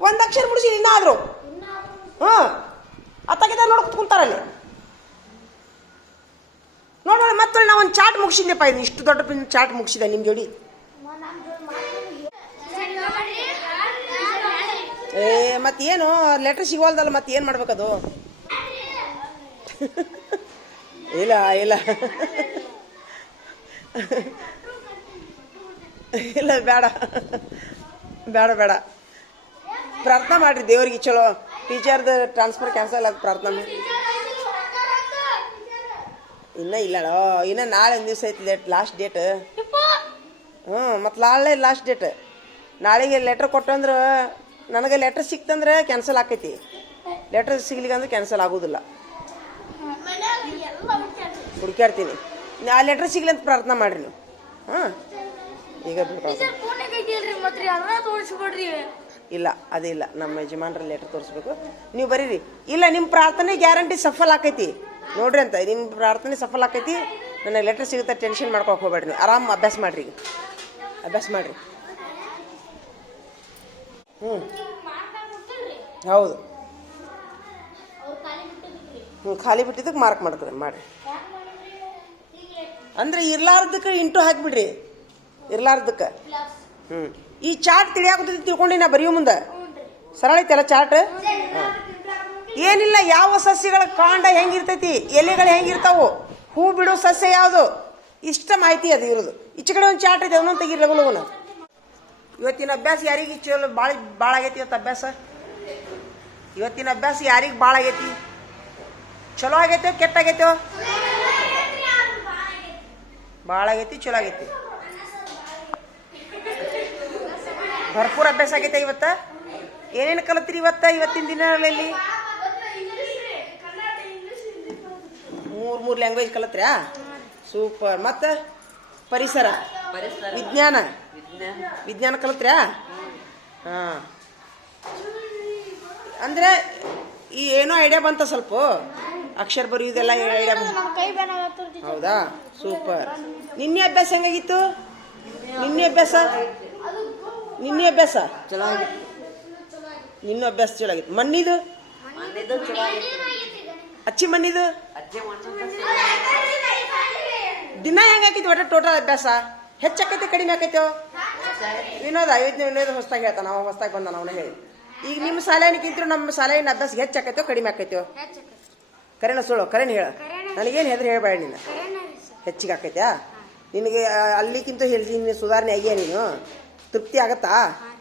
ಒಂದ್ ಅಕ್ಷರ ಮುಡಿಸಿ ಇನ್ನಾದ್ರು ಅತ್ತಾಗಿದ್ದ ನೋಡ್ ಕುತ್ಕೊಂತಾರಲ್ಲಿ ನೋಡೋಣ. ಮತ್ತೆ ನಾ ಒಂದು ಚಾಟ್ ಮುಗಿಸಿದ್ದೆಪ್ಪ ಇದು ಇಷ್ಟು ದೊಡ್ಡ ಚಾಟ್ ಮುಗಿಸಿದೆ ನಿಮ್ಮ ಜೋಡಿ. ಏ ಮತ್ತೇನು ಲೆಟ್ರ್ ಸಿಗೋಲ್ದಲ್ಲ ಮತ್ತೆ ಏನು ಮಾಡ್ಬೇಕದು. ಇಲ್ಲ ಇಲ್ಲ ಬೇಡ ಪ್ರಾರ್ಥನಾ ಮಾಡ್ರಿ ದೇವ್ರಿಗೆ ಚಲೋ. ಟೀಚರ್ದು ಟ್ರಾನ್ಸ್ಫರ್ ಕ್ಯಾನ್ಸಲ್ ಆಗಿ ಪ್ರಾರ್ಥನಾ ಮಾಡಿ. ಇನ್ನ ನಾಳೆ ಒಂದು ದಿವಸ ಐತಿ ಲಾಸ್ಟ್ ಡೇಟ್. ಮತ್ತು ನಾಳೆ ಲಾಸ್ಟ್ ಡೇಟ್. ನಾಳೆಗೆ ಲೆಟ್ರ್ ಕೊಟ್ಟಂದ್ರೆ ನನಗೆ ಲೆಟ್ರ್ ಸಿಕ್ತಂದ್ರೆ ಕ್ಯಾನ್ಸಲ್ ಆಕೈತಿ. ಲೆಟ್ರ್ ಸಿಗ್ಲಿಕ್ಕೆ ಅಂದ್ರೆ ಕ್ಯಾನ್ಸಲ್ ಆಗೋದಿಲ್ಲ. ಹುಡುಕ್ಯಾಡ್ತೀನಿ ಆ ಲೆಟ್ರ್ ಸಿಗ್ಲಿ ಅಂತ ಪ್ರಾರ್ಥನಾ ಮಾಡ್ರಿ ನೀವು. ಈಗ ಇಲ್ಲ ಅದಿಲ್ಲ ನಮ್ಮ ಯಜಮಾನ್ರ ಲೆಟ್ರ್ ತೋರಿಸ್ಬೇಕು ನೀವು ಬರೀರಿ. ಇಲ್ಲ ನಿಮ್ಮ ಪ್ರಾರ್ಥನೆ ಗ್ಯಾರಂಟಿ ಸಫಲ ಆಕೈತಿ ನೋಡ್ರಿ ಅಂತ. ನಿಮ್ಮ ಪ್ರಾರ್ಥನೆ ಸಫಲ ಆಕೈತಿ ನನಗೆ ಲೆಟ್ರ್ ಸಿಗುತ್ತೆ ಟೆನ್ಷನ್ ಮಾಡ್ಕೊಳಕ್ಕೆ ಹೋಗ್ಬೇಡ್ರಿ. ನೀವು ಆರಾಮ್ ಅಭ್ಯಾಸ ಮಾಡಿರಿ. ಈಗ ಅಭ್ಯಾಸ ಮಾಡಿರಿ. ಹೌದು ಖಾಲಿ ಬಿಟ್ಟಿದ್ದಕ್ಕೆ ಮಾರ್ಕ್ ಮಾಡ್ತಾರೆ ಮಾಡಿರಿ. ಅಂದ್ರೆ ಇರ್ಲಾರ್ದಕ್ಕೆ ಇಂಟು ಹಾಕಿಬಿಡ್ರಿ ಇರ್ಲಾರ್ದಕ್ಕೆ. ಈ ಚಾಟ್ ತಿಳಿಯಾಕುತ್ತೈತಿ ತಿಳ್ಕೊಂಡು ನಾ ಬರೆಯೋ ಮುಂದೆ ಸರಳ ಐತೆಲ್ಲ ಚಾಟ್. ಏನಿಲ್ಲ ಯಾವ ಸಸ್ಯಗಳ ಕಾಂಡ ಹೆಂಗಿರ್ತೈತಿ ಎಲೆಗಳು ಹೆಂಗಿರ್ತಾವು ಹೂ ಬಿಡೋ ಸಸ್ಯ ಯಾವುದು ಇಷ್ಟ ಮಾಹಿತಿ ಅದು ಇರೋದು. ಈಚೆ ಕಡೆ ಒಂದು ಚಾಟ್ ಐತೆ ಅವನೊಂದು ತೆಗೀರಿ ಲಗುನ. ಇವತ್ತಿನ ಅಭ್ಯಾಸ ಯಾರಿಗೆ ಚಲೋ ಭಾಳ ಆಗೈತಿ ಇವತ್ತಿನ ಅಭ್ಯಾಸ ಯಾರಿಗೆ ಭಾಳ ಆಗೈತಿ ಚಲೋ ಆಗೈತೋ ಕೆಟ್ಟಾಗೈತೋ? ಭಾಳ ಆಗೈತಿ ಚಲೋ ಆಗೈತಿ ಭರ್ಪೂರ ಅಭ್ಯಾಸ ಆಗೈತೆ. ಇವತ್ತ ಏನೇನು ಕಲಿತ್ರಿ ಇವತ್ತಿನ ದಿನಗಳಲ್ಲಿ? 3 ಲ್ಯಾಂಗ್ವೇಜ್ ಕಲಿತ್ರ್ಯಾ? ಸೂಪರ್. ಮತ್ತು ಪರಿಸರ ವಿಜ್ಞಾನ ಕಲಿತ್ರ್ಯಾ? ಹಾಂ ಅಂದ್ರೆ ಈ ಏನೋ ಐಡಿಯಾ ಬಂತ ಸ್ವಲ್ಪ ಅಕ್ಷರ ಬರೆಯುವುದೆಲ್ಲ ಐಡಿಯಾ. ಹೌದಾ ಸೂಪರ್. ನಿನ್ನೆ ಅಭ್ಯಾಸ ಹೆಂಗಾಗಿತ್ತು? ನಿನ್ನೆ ಅಭ್ಯಾಸ ನಿನ್ನ ಅಭ್ಯಾಸ ಚಲೋ ಆಗಿತ್ತು. ಮಣ್ಣಿದು ಅಚ್ಚಿ ಮಣ್ಣಿದು ದಿನ ಹೆಂಗಾಕಿತ್ತು? ಒಟ್ಟು ಟೋಟಲ್ ಅಭ್ಯಾಸ ಹೆಚ್ಚಾಕೈತೆ ಕಡಿಮೆ ಆಕೈತೋ? ವಿನೋದ ಹೊಸದಾಗಿ ಹೇಳ್ತಾನ ನಾವು ಹೊಸದಾಗಿ ಬಂದ ಅವನು ಹೇಳಿ. ಈಗ ನಿಮ್ಮ ಶಾಲೆಗಿಂತ ನಮ್ಮ ಶಾಲೆಗಿನ ಅಭ್ಯಾಸ ಹೆಚ್ಚಾಕೈತೋ ಕಡಿಮೆ ಆಕೈತೋ? ಕರೆನ ಸುಳ್ಳು ಕರೆನ ಹೇಳ. ನನಗೇನು ಹೆದ್ರೆ ಹೇಳ್ಬೇಡ. ನೀನು ಹೆಚ್ಚಿಗೆ ಆಕೈತ್ಯಾ? ನಿನಗೆ ಅಲ್ಲಿಗಿಂತ ಹೇಳಿ ನೀನು ಸುಧಾರಣೆ ಆಗ್ಯಾ? ನೀನು ತೃಪ್ತಿ ಆಗತ್ತಾ?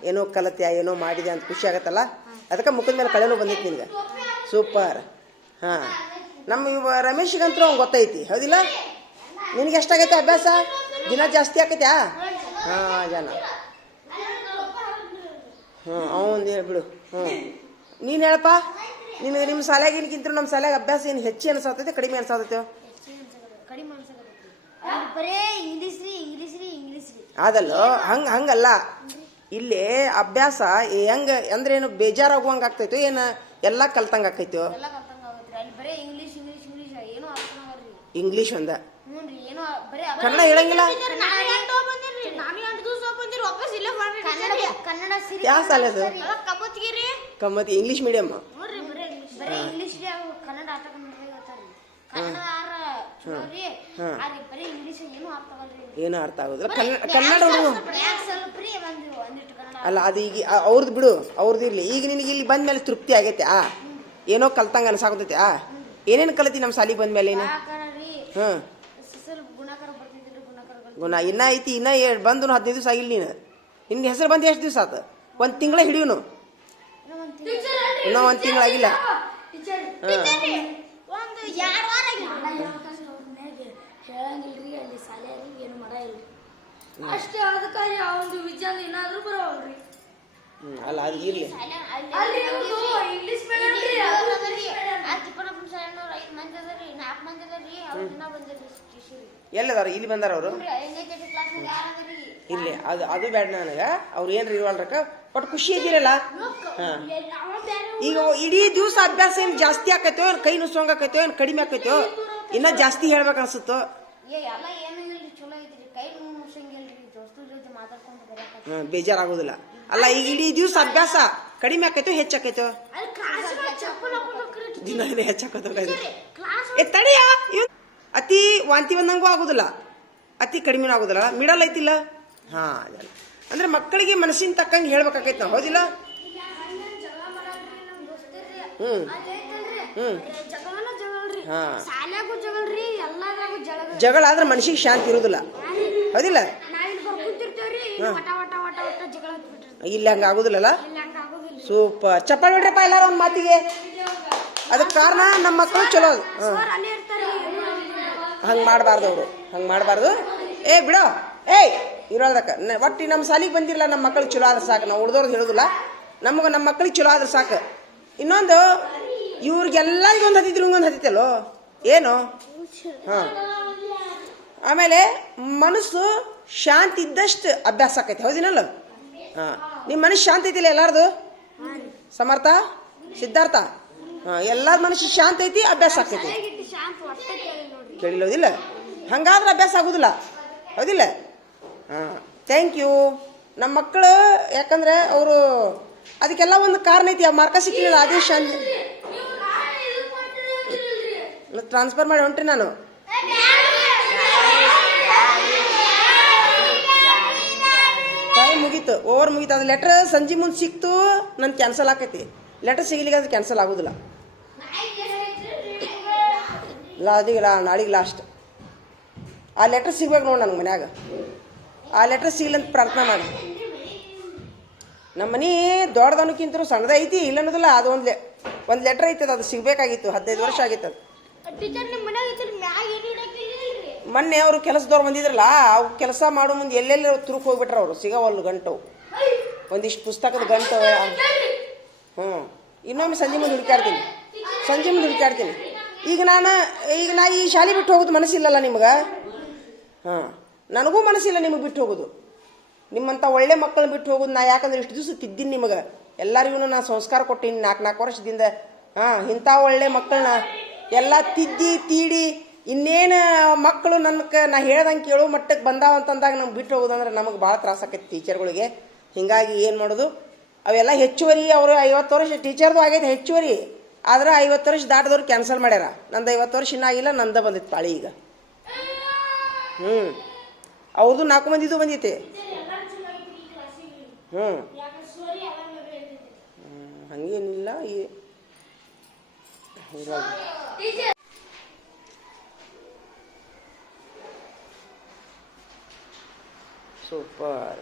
ಏನೋ ಕಲತ್ಯಾ ಏನೋ ಮಾಡಿದೆ ಅಂತ ಖುಷಿ ಆಗತ್ತಲ್ಲ? ಅದಕ್ಕೆ ಮುಖದ ಮೇಲೆ ಕಳೆನೂ ಬಂದಿತ್ತು ನಿನಗೆ. ಸೂಪರ್. ಹಾಂ ನಮ್ಮ ರಮೇಶಿಗಂತೂ ಅವ್ನು ಗೊತ್ತೈತಿ ಹೌದಿಲ್ಲ? ನಿನಗೆ ಎಷ್ಟಾಗೈತೆ ಅಭ್ಯಾಸ? ದಿನ ಜಾಸ್ತಿ ಆಕೈತ್ಯಾ? ಹಾಂ ಜನ ಅವನು ಬಿಡು. ನೀನು ಹೇಳಪ್ಪ ನಿನಗೆ ನಿಮ್ಮ ಶಾಲೆಗಿನ್ಕಿಂತ ನಮ್ಮ ಶಾಲೆಗೆ ಅಭ್ಯಾಸ ಏನು ಹೆಚ್ಚು ಅನ್ಸಾತೈತೆ ಕಡಿಮೆ ಅನ್ಸಾತೈತೆ? ಕಡಿಮೆ ಅನ್ಸಕತ್ತೈತಿ ಬರೇ ಇಂಗ್ಲೀಷ್ ರೀ ಅದಲ್ಲೋ ಹಂಗಲ್ಲ ಇಲ್ಲಿ ಅಭ್ಯಾಸ ಹೆಂಗ ಅಂದ್ರೇನು ಬೇಜಾರಾಗುವಂಗ ಆಗ್ತೈತೋ ಏನ ಎಲ್ಲಾ ಕಲ್ತಂಗ ಆಕೈತೋ ಎಲ್ಲ ಕಲ್ತಂಗ ಆಗುತ್ತೆ ಅಲ್ಲಿ ಬರೇ ಇಂಗ್ಲೀಷ್ ಏನೋ ಅರ್ಥ ಆಗಲ್ರಿ ಇಂಗ್ಲೀಷ್ ಒಂದ ಹ್ಞೂ ರೀ ಏನೋ ಬರೇ ಕನ್ನಡ ಹೇಳಂಗಿಲ್ಲ ನಾನು 2 ದಿವಸ ಬಂದಿರಿ ವಾಪಸ್ ಇಲ್ಲೇ ಮಾಡ್ರಿ ಕನ್ನಡ ಸಿರಿ ಯಾವ ಸಾಲ ಅದು ಕಮ್ಮತ್ತಿಗಿರಿ ಕಮ್ಮತಿ ಇಂಗ್ಲೀಷ್ ಮೀಡಿಯಂ ನೋಡ್ರಿ ಬರೇ ಇಂಗ್ಲೀಷ್ ಕನ್ನಡ ಆಟ ಕನ್ನಡ ಕನ್ನಡ ಚಲೋ ರೀ ಆದ್ರೆ ಬರೇ ಇಂಗ್ಲೀಷ್ ಏನೋ ಅರ್ಥ ಆಗಲ್ರಿ ಏನು ಅರ್ಥ ಆಗೋದಿಲ್ಲ ಕನ್ನಡ ಹುಡುಗ ಸ್ವಲ್ಪ ರೀ ಒಂದಿಟ್ಟು ಕನ್ನಡ ಅಲ್ಲ ಅದು ಈಗ ಅವ್ರದ್ದು ಬಿಡು ಅವ್ರದ್ದು ಇರ್ಲಿ ಈಗ ನಿನಗೆ ಇಲ್ಲಿ ಬಂದ್ಮೇಲೆ ತೃಪ್ತಿ ಆಗೈತೆ ಏನೋ ಕಲ್ತಂಗ ಅನ್ಸಾಕತೈತಿ ಏನೇನು ಕಲಿತಿ ನಮ್ಮ ಸಾಲಿಗೆ ಬಂದ್ಮೇಲೆ ಏನು ಹ್ಮ್ ಗುಣ ಇನ್ನ ಐತಿ ಇನ್ನ ಬಂದು 15 ದಿವಸ ಆಗಿಲ್ಲ ನೀನು ನಿನ್ನ ಹೆಸರು ಬಂದು ಎಷ್ಟು ದಿವಸ ಆತ ಒಂದು ತಿಂಗಳ ಹಿಡಿಯೋನು ಇನ್ನೂ ಒಂದು ತಿಂಗಳಾಗಿಲ್ಲ ಒಂದು 2 ವಾರ ಹೇಳಂಗಿಲ್ರಿ ಅಲ್ಲಿ ಸಾಲಿಯಾರಿ ಏನು ಮಾಡಲ್ರಿ ಅಷ್ಟೇ ಅದಕ್ಕಾಗಿ ಆ ಒಂದು ವಿಚಾರ ಏನಾದ್ರೂ ಬರೋಲ್ರಿ ಅಲ್ಲ ಅದು ಇರ್ಲಿ ಇಂಗ್ಲಿಷ್ ಎಲ್ಲದಾರ ಇಲ್ಲಿ ಬಂದಾರ ಅವರು ಇರ್ಲಿ ಅದು ಬೇಡ ನನಗ ಅವ್ರು ಏನ್ರಿ ಇರುವಲ್ರಕ್ಕ ಬಟ್ ಖುಷಿ ಇದ್ದೀರಲ್ಲ ಈಗ ಇಡೀ ದಿವಸ ಅಭ್ಯಾಸ ಏನ್ ಜಾಸ್ತಿ ಆಕೈತೋ ಏನ್ ಕೈ ನುಸ್ವಂಗ ಆಕೈತೋ ಏನ್ ಕಡಿಮೆ ಆಕೈತೋ ಇನ್ನ ಜಾಸ್ತಿ ಹೇಳ್ಬೇಕು ಅನ್ಸುತ್ತೋ ಬೇಜಾರಾಗೋದಿಲ್ಲ ಅಲ್ಲ ಈಗ ಇಡೀ ದಿವಸ ಅಭ್ಯಾಸ ಕಡಿಮೆ ಆಕೈತೋ ಹೆಚ್ಚಾಕೈತೋ ದಿನ ಹೆಚ್ಚಾಕೈತೋ ತಡಿಯ ಅತಿ ವಾಂತಿ ಬಂದಂಗೂ ಆಗುದಿಲ್ಲ ಅತಿ ಕಡಿಮೆನೂ ಆಗುದಿಲ್ಲ ಮಿಡಲ್ ಐತಿಲ್ಲ ಹಾ ಅದಲ್ಲ ಅಂದ್ರೆ ಮಕ್ಕಳಿಗೆ ಮನಸ್ಸಿನ ತಕ್ಕಂಗೆ ಹೇಳ್ಬೇಕಾಕೈತಿ ನಾವು ಹೌದಿಲ್ಲ ಹಾ ಜಗಳ ಆದ್ರೆ ಮನಸ್ಸಿಗೆ ಶಾಂತಿ ಇರುದಿಲ್ಲ ಹೌದಿಲ್ಲ ಇಲ್ಲ ಹಂಗ ಆಗುದಿಲ್ಲಲ್ಲ ಸೂಪರ್ ಚಪ್ಪಾಳೆ ಹೊಡ್ರಪ್ಪ ಎಲ್ಲಾರ ಒಂದ್ ಮಾತಿಗೆ ಅದಕ್ಕೆ ಕಾರಣ ನಮ್ಮ ಮಕ್ಕಳು ಚಲೋ ಹಂಗೆ ಮಾಡಬಾರ್ದು ಅವರು ಹಂಗೆ ಮಾಡಬಾರ್ದು ಬಿಡೋ ಇರೋದಕ್ಕ ಒಟ್ಟು ನಮ್ಮ ಸಾಲಿಗೆ ಬಂದಿರಲ್ಲ ನಮ್ಮ ಮಕ್ಕಳಿಗೆ ಚಲೋ ಆದ್ರೆ ಸಾಕು ನಾವು ಉಳ್ದವ್ರದ್ದು ಹೇಳೋದಿಲ್ಲ ನಮ್ಮ ಮಕ್ಕಳಿಗೆ ಚಲೋ ಆದ್ರೆ ಸಾಕು ಇನ್ನೊಂದು ಇವ್ರಿಗೆಲ್ಲರಿಗೂ ಒಂದು ಹತ್ತಿದ್ರು ಹಿಂಗೊಂದು ಹತ್ತಿತ್ತಲ್ಲೋ ಏನು ಹಾಂ ಆಮೇಲೆ ಮನಸ್ಸು ಶಾಂತಿ ಇದ್ದಷ್ಟು ಅಭ್ಯಾಸ ಆಕೈತಿ ಹೌದಿನಲ್ಲ ಹಾಂ ನಿಮ್ಮ ಮನಸ್ಸು ಶಾಂತಿ ಐತಿಲ್ಲ ಎಲ್ಲಾರ್ದು ಸಮರ್ಥ ಸಿದ್ಧಾರ್ಥ ಹಾಂ ಎಲ್ಲಾರ ಮನಸ್ಸು ಶಾಂತಿ ಐತಿ ಅಭ್ಯಾಸ ಆಕೈತಿ ಕೇಳಿಲ್ಲೋದಿಲ್ಲ ಹಂಗಾದ್ರೆ ಅಭ್ಯಾಸ ಆಗೋದಿಲ್ಲ ಹೌದಿಲ್ಲ ಹಾಂ ಥ್ಯಾಂಕ್ ಯು ನಮ್ಮ ಮಕ್ಕಳು ಯಾಕಂದ್ರೆ ಅವರು ಅದಕ್ಕೆಲ್ಲ ಒಂದು ಕಾರಣ ಐತಿ ಆ ಮಾರ್ಕ ಸಿಕ್ಕಿಲ್ಲ ಆದೇಶ ಟ್ರಾನ್ಸ್ಫರ್ ಮಾಡಿ ಹೊಂಟ್ರಿ ನಾನು ಟೈಮ್ ಮುಗೀತು ಓವರ್ ಮುಗೀತು ಅದು ಲೆಟ್ರ್ ಸಂಜೆ ಮುಂದೆ ಸಿಕ್ತು ನನ್ ಕ್ಯಾನ್ಸಲ್ ಆಕೈತಿ ಲೆಟ್ರ್ ಸಿಗಲಿಕ್ಕೆ ಅದು ಕ್ಯಾನ್ಸಲ್ ಆಗೋದಿಲ್ಲ ನಾಳೆಗೆ ಲಾಸ್ಟ್ ಆ ಲೆಟ್ರ್ ಸಿಗ್ಬೇಕು ನೋಡಿ ನನಗೆ ಮನ್ಯಾಗ ಆ ಲೆಟ್ರ್ ಸಿಗ್ಲಂತ ಪ್ರಾರ್ಥನೆ ಮಾಡಿ ನಮ್ಮ ಮನೆ ದೊಡ್ಡದನಕ್ಕಿಂತರೂ ಸಣ್ಣದ ಐತಿ ಇಲ್ಲ ಅನ್ನೋದಿಲ್ಲ ಅದು ಒಂದು ಲೆಟ್ರ್ ಐತದ ಅದು ಸಿಗ್ಬೇಕಾಗಿತ್ತು 15 ವರ್ಷ ಆಗಿತ್ತು ಅದು ಮೊನ್ನೆ ಅವರು ಕೆಲಸದವ್ರು ಬಂದಿದ್ರಲ್ಲ ಅವು ಕೆಲಸ ಮಾಡೋ ಮುಂದೆ ಎಲ್ಲೆಲ್ಲ ತುರುಕ್ ಹೋಗ್ಬಿಟ್ರ ಅವರು ಸಿಗವಲ್ಲು ಗಂಟವು ಒಂದಿಷ್ಟು ಪುಸ್ತಕದ ಗಂಟವೆ ಇನ್ನೊಮ್ಮೆ ಸಂಜೆ ಮುಂದೆ ಹುಡುಕಾಡ್ತೀನಿ ಈಗ ನಾ ಈ ಶಾಲೆ ಬಿಟ್ಟು ಹೋಗೋದು ಮನಸ್ಸಿಲ್ಲಲ್ಲ ನಿಮ್ಗೆ ನನಗೂ ಮನಸ್ಸಿಲ್ಲ ನಿಮಗೆ ಬಿಟ್ಟು ಹೋಗೋದು ನಿಮ್ಮಂಥ ಒಳ್ಳೆ ಮಕ್ಕಳನ್ನ ಬಿಟ್ಟು ಹೋಗೋದು ನಾ ಯಾಕಂದ್ರೆ ಇಷ್ಟು ದಿವಸ ತಿದ್ದೀನಿ ನಿಮಗೆ ಎಲ್ಲರಿಗೂ ನಾ ಸಂಸ್ಕಾರ ಕೊಟ್ಟೀನಿ 4 ವರ್ಷದಿಂದ ಇಂಥ ಒಳ್ಳೆ ಮಕ್ಕಳನ್ನ ಎಲ್ಲ ತಿದ್ದಿ ತೀಡಿ ಇನ್ನೇನು ಮಕ್ಕಳು ನಾ ಹೇಳ್ದಂಗೆ ಕೇಳೋ ಮಟ್ಟಕ್ಕೆ ಬಂದಾವ ಅಂತಂದಾಗ ನಮ್ಗೆ ಬಿಟ್ಟು ಹೋಗೋದಂದ್ರೆ ನಮಗೆ ಭಾಳ ತ್ರಾಸ ಆಕೈತಿ ಟೀಚರ್ಗಳಿಗೆ ಹೀಗಾಗಿ ಏನು ಮಾಡೋದು ಅವೆಲ್ಲ ಹೆಚ್ಚುವರಿ ಅವರು 50 ವರ್ಷ ಟೀಚರ್ದು ಆಗೈತೆ ಹೆಚ್ಚುವರಿ ಆದ್ರೆ 50 ವರ್ಷ ದಾಟದವ್ರು ಕ್ಯಾನ್ಸಲ್ ಮಾಡ್ಯಾರ ನಂದು 50 ವರ್ಷ ಇನ್ನಾಗಿಲ್ಲ ನಂದ ಬಂದಿತ್ತು ಪಾಳಿ ಈಗ ಅವ್ರದ್ದು 4 ಮಂದಿದು ಬಂದೈತೆ ಹಂಗೇನಿಲ್ಲ ಸೂಪರ್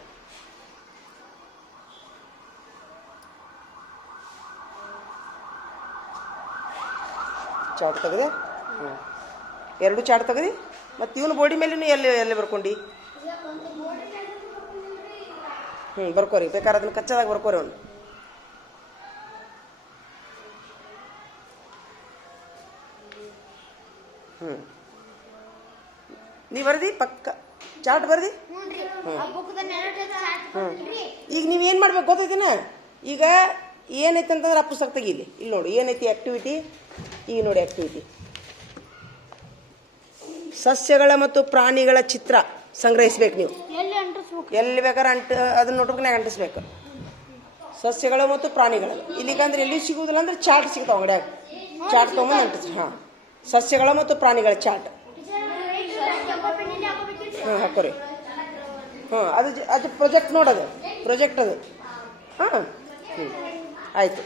ಚಾಟ್ ತೆಗೆದೆ 2 ಚಾಟ್ ತೆಗೆದಿ ಮತ್ತು ಇವನು ಬೋಡಿ ಮೇಲೂ ಎಲ್ಲಿ ಬರ್ಕೊಂಡು ಬರ್ಕೋರಿ ಬೇಕಾದ್ರೆ ಅದನ್ನ ಕಚ್ಚದಾಗ ಬರ್ಕೋರಿ ಅವನು ನೀ ಬರ್ದಿ ಪಕ್ಕ ಚಾರ್ಟ್ ಬರ್ದಿ. ಹ್ಞೂನ್ರಿ ಆ ಬುಕ್ದಾಗ ಈಗ ನೀವು ಏನು ಮಾಡ್ಬೇಕು ಗೊತ್ತೈತಿನ, ಈಗ ಏನೈತೆ ಅಂತಂದ್ರೆ ಆ ಪುಸ್ತಕ ತೆಗೀಲಿ. ಇಲ್ಲಿ ನೋಡಿ ಏನೈತಿ ಆ್ಯಕ್ಟಿವಿಟಿ. ಈಗ ನೋಡಿ ಆ್ಯಕ್ಟಿವಿಟಿ, ಸಸ್ಯಗಳ ಮತ್ತು ಪ್ರಾಣಿಗಳ ಚಿತ್ರ ಸಂಗ್ರಹಿಸ್ಬೇಕು ನೀವು. ಎಲ್ಲಿ ಅಂಟಿಸ್ಬೇಕು? ಎಲ್ಲಿ ಬೇಕಾದ್ರೆ ಅದನ್ನ ನೋಟ್ಬುಕ್ನಾಗ ಅಂಟಿಸ್ಬೇಕು. ಸಸ್ಯಗಳು ಮತ್ತು ಪ್ರಾಣಿಗಳು ಇಲ್ಲಿಗಂದ್ರೆ ಎಲ್ಲಿ ಸಿಗುವುದಿಲ್ಲ ಅಂದ್ರೆ ಚಾರ್ಟ್ ಸಿಗ್ತಾವೆ ಅಂಗಡಿಯಾಗ. ಚಾರ್ಟ್ ತೊಗೊಂಬಂದು ಅಂಟಿಸಿ. ಹಾಂ, ಸಸ್ಯಗಳ ಮತ್ತು ಪ್ರಾಣಿಗಳ ಚಾರ್ಟ್. ಹಾಂ ಹಾಕೋರಿ. ಹಾಂ, ಅದು ಪ್ರಾಜೆಕ್ಟ್ ನೋಡೋದು, ಪ್ರಾಜೆಕ್ಟ್ ಅದು. ಹಾಂ, ಆಯಿತು.